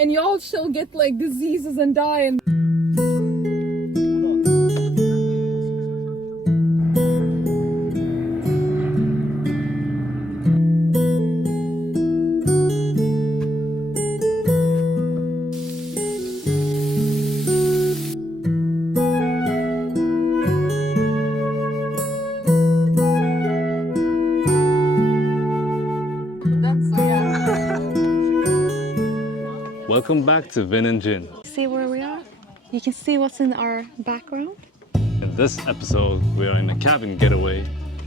and y'all shall get like diseases and die and Welcome back to Vin and Gin. See where we are? You can see what's in our background. In this episode, we are in a cabin getaway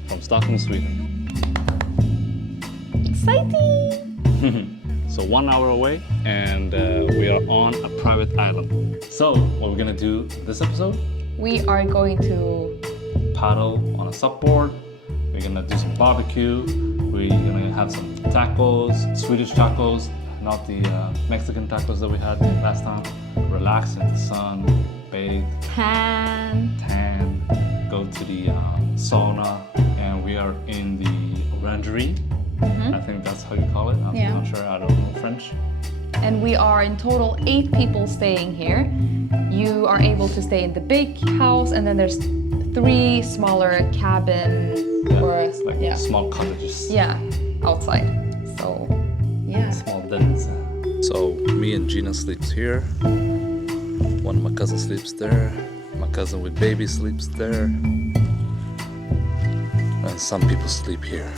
from Stockholm, Sweden. Exciting! So 1 hour away, and we are on a private island. So what we're gonna do this episode? We are going to Paddle on a SUP board. We're gonna do some barbecue. We're gonna have some tacos, Swedish tacos, not the Mexican tacos that we had last time. Relax in the sun, bathe, tan, go to the sauna, and we are in the orangery. I think that's how you call it. I'm not sure, I don't know French. And we are in total 8 people staying here. You are able to stay in the big house, and then there's 3 smaller cabin small cottages. Yeah, outside. So yeah. Small dens. So me and Gina sleeps here. One of my cousins sleeps there. My cousin with baby sleeps there. And some people sleep here.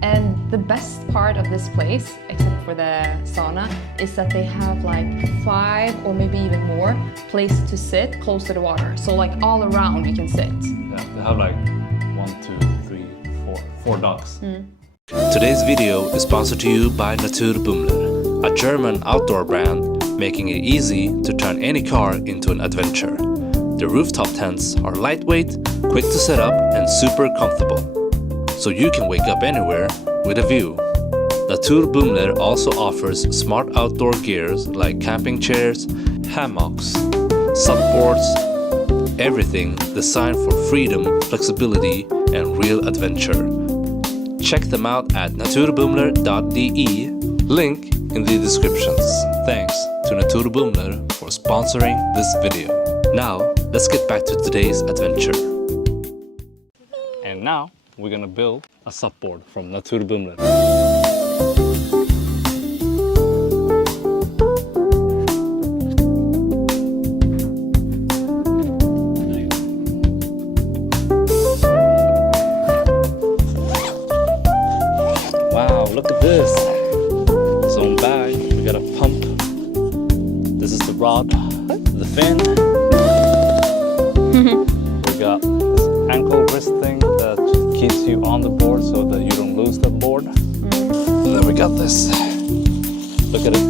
And the best part of this place, except for the sauna, is that they have like 5 or maybe even more places to sit close to the water. So like all around you can sit. Yeah, they have like 4 docks. Today's video is sponsored to you by Naturbummler, a German outdoor brand making it easy to turn any car into an adventure. The rooftop tents are lightweight, quick to set up, and super comfortable, so you can wake up anywhere with a view. Naturbummler also offers smart outdoor gears like camping chairs, hammocks, supboards, everything designed for freedom, flexibility, and real adventure. Check them out at naturbummler.de, link in the descriptions. Thanks to Naturbummler for sponsoring this video. Now, let's get back to today's adventure. And now, we're gonna build a SUP board from Naturbummler. Look at this. So in back, we got a pump. This is the rod, the fin. We got this ankle wrist thing that keeps you on the board so that you don't lose the board. And then we got this. Look at it.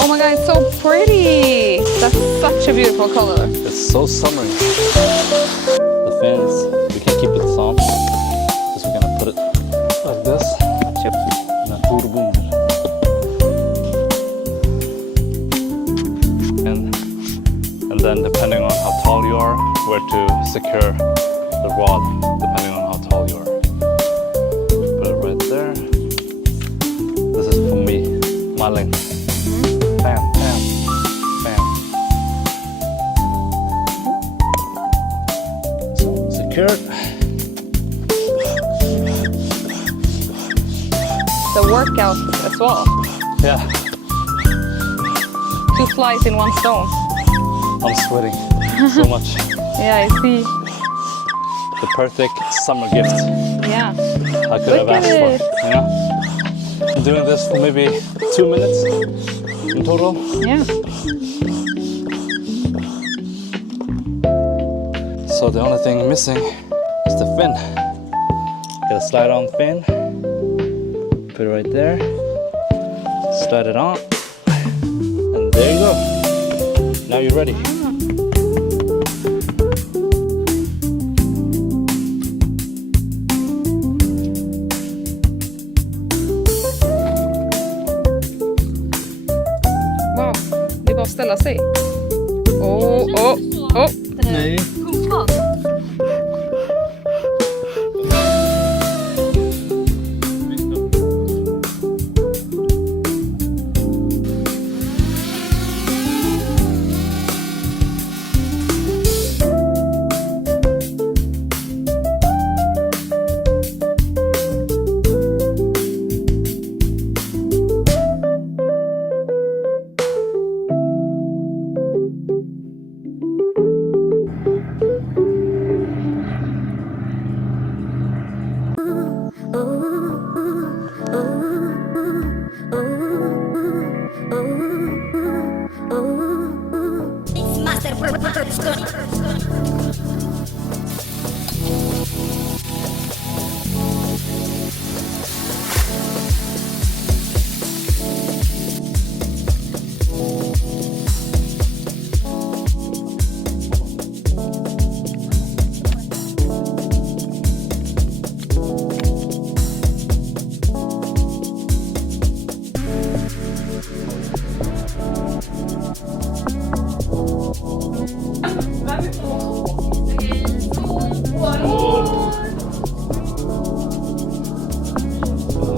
Oh my god, it's so pretty! That's such a beautiful color. It's so summery. The fins, we can keep it soft. We're gonna put it like this. Naturbummler. And then depending on how tall you are, where to secure the rod, depending on how tall you are. Put it right there. This is for me, my length. Bam, bam, bam. So secured. The workout as well. Yeah. 2 flies in 1 stone. I'm sweating so much. Yeah, I see. The perfect summer gift. Yeah. I could have asked for. You know? I'm doing this for maybe 2 minutes in total. Yeah. So the only thing missing is the fin. Got a slide on fin. Put it right there. Slide it on. And there you go. Now you're ready. Wow, det är bara att ställa sig. Nej.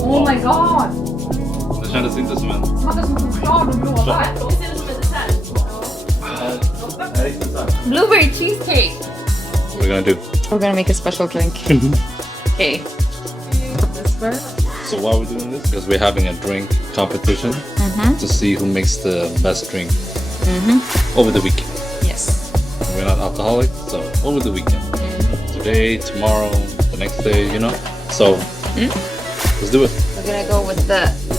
Oh my god! Det kändes inte som en... Smakar som choklad och blåbär. Blueberry cheesecake! What are we gonna do? We're gonna make a special drink. Okay. So why are we doing this? Because we're having a drink competition to see who makes the best drink over the weekend. Yes. We're not alcoholic, so over the weekend. Today, tomorrow, the next day, you know? So, let's do it. We're gonna go with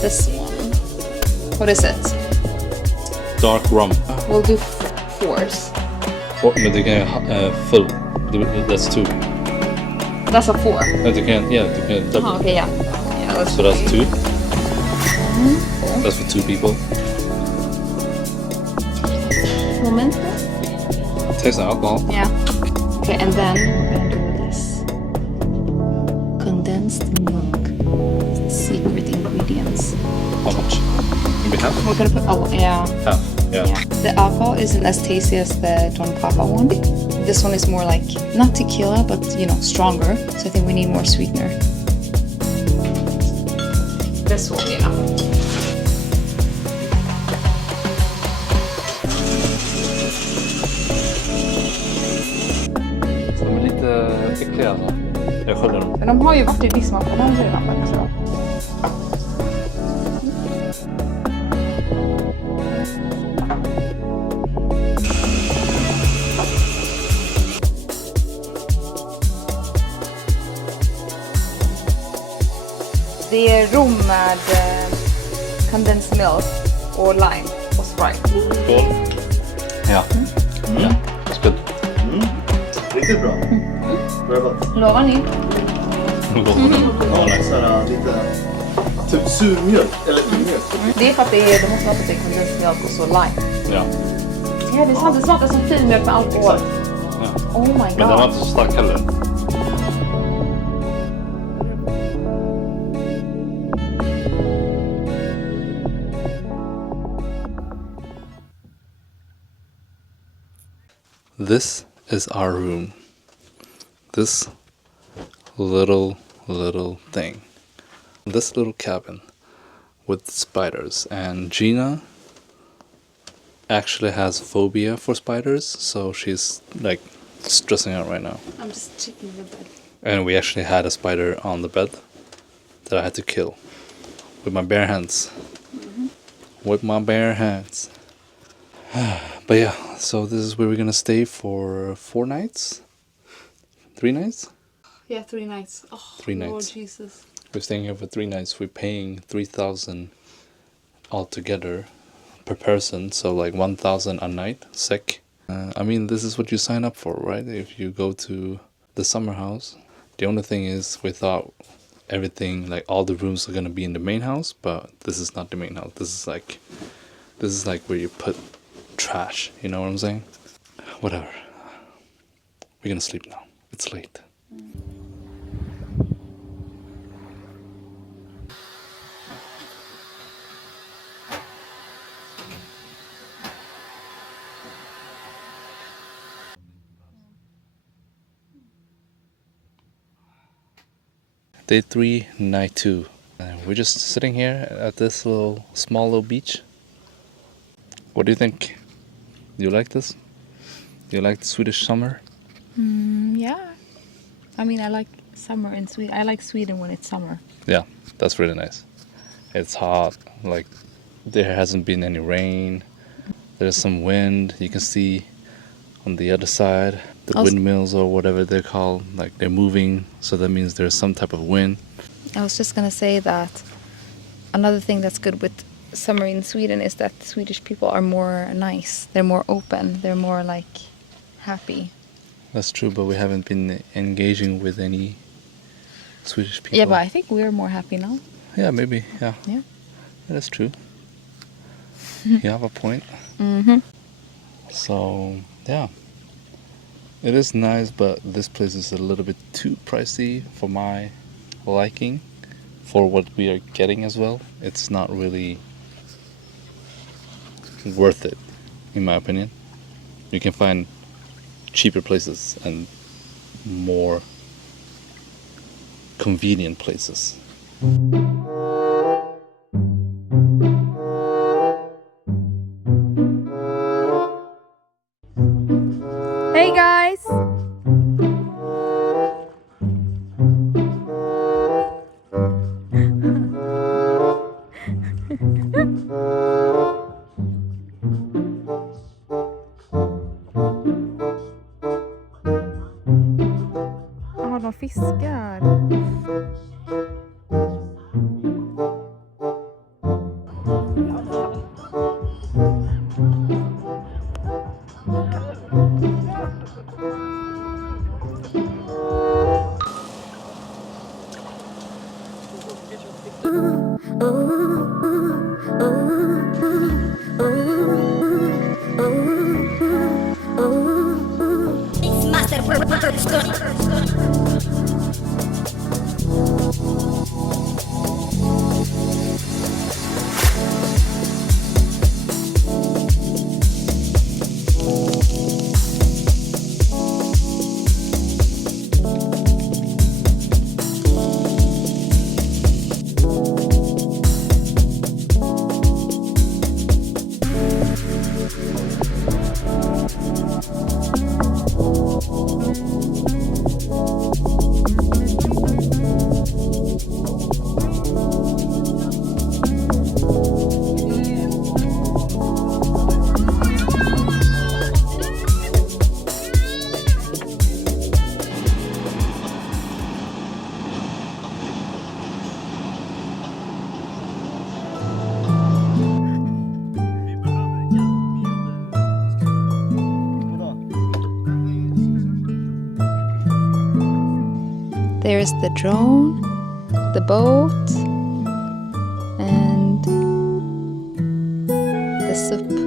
this one. What is it? Dark rum. We'll do 4s. But they can full. That's 2. That's a 4. No, they can, yeah, they can double. Okay, yeah. Let's So that's 2. That's for 2 people. Moment. Tastes like alcohol. Yeah. Okay, and then we're gonna do this. Condensed milk. Secret ingredients. How much? Maybe half? We're gonna put Half, yeah. The alcohol isn't as tasty as the Don Papa one. This one is more like, not tequila, but you know, stronger. So I think we need more sweetener. This one, yeah. De är lite äckliga alltså. Jag sköljer dem. Men de har ju varit i diskmaskinen redan faktiskt. Det är rom med condensed milk och lime och Sprite. Skål. Ja. Ja, it's good. Riktigt bra. Bra gott. Lovar ni? Ja, såhär lite... Typ surmjölk eller filmjölk. Det är för att de måste ha på sig condensed milk och så lime. Ja. Ja, det är sant. Det smakar som filmjölk med alkohol. Ja. Oh my god. Men den var inte så stark heller. This is our room. This little thing. This little cabin with spiders. And Gina actually has phobia for spiders, so she's like stressing out right now. I'm just checking the bed. And we actually had a spider on the bed that I had to kill with my bare hands. With my bare hands. But yeah, so this is where we're gonna stay for 4 nights? 3 nights? Yeah, 3 nights. Oh, 3 Lord nights. Jesus. We're staying here for 3 nights. We're paying 3,000 altogether per person, so like 1,000 a night, SEK. I mean, this is what you sign up for, right? If you go to the summer house. The only thing is, we thought everything, like all the rooms are gonna be in the main house, but this is not the main house. This is like where you put trash, you know what I'm saying? Whatever. We're gonna sleep now. It's late. Day 3, night 2. We're just sitting here at this small little beach. What do you think? Do you like this? Do you like the Swedish summer? Yeah. I mean, I like summer in Sweden. I like Sweden when it's summer. Yeah, that's really nice. It's hot, like there hasn't been any rain. There's some wind. You can see on the other side the windmills or whatever they're called, like they're moving, so that means there's some type of wind. I was just gonna say that another thing that's good with summer in Sweden is that Swedish people are more nice. They're more open. They're more like happy. That's true, but we haven't been engaging with any Swedish people. Yeah, but I think we're more happy now. Yeah, maybe. Yeah. Yeah. That's true. You have a point. So, yeah. It is nice, but this place is a little bit too pricey for my liking. For what we are getting as well. It's not really worth it, in my opinion. You can find cheaper places and more convenient places. Hey guys! Ja, de fiskar. There's the drone, the boat, and the SUP.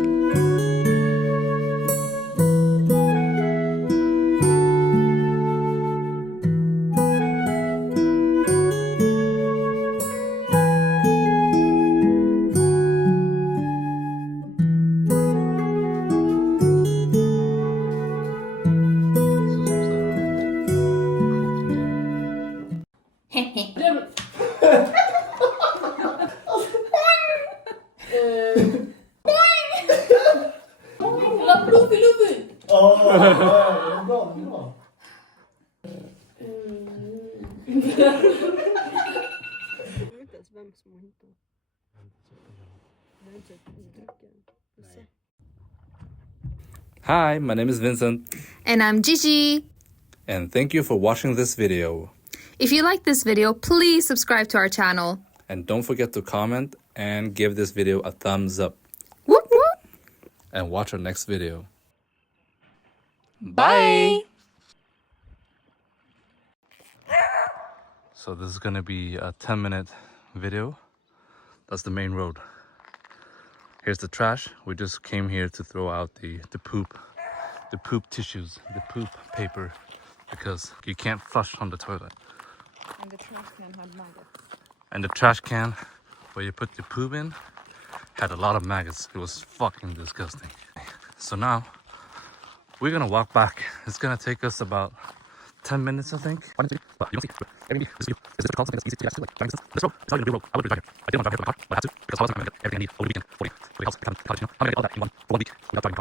Lofi! Ja, det är bra, det är bra. Hi, my name is Vincent, And I'm Gigi. and thank you for watching this video. If you like this video, please subscribe to our channel. And don't forget to comment and give this video a thumbs up. Whoop whoop! And watch our next video. Bye! So this is gonna be a 10-minute video. That's the main road. Here's the trash. We just came here to throw out the poop tissues, the poop paper, because you can't flush on the toilet. And the trash can have maggots. And the trash can where you put the poop in had a lot of maggots. It was fucking disgusting. So now we're gonna walk back. It's gonna take us about 10 minutes, I think. But you don't see everything. This video is called something that's easy to actually like. This road, it's not even a real road. I would drive here. I didn't want to drive here for the car, but I had to because I was going to get everything I need over the weekend. 40 house, everything I need, cottage, you know. I'm gonna get all that in one for 1 week without driving a car.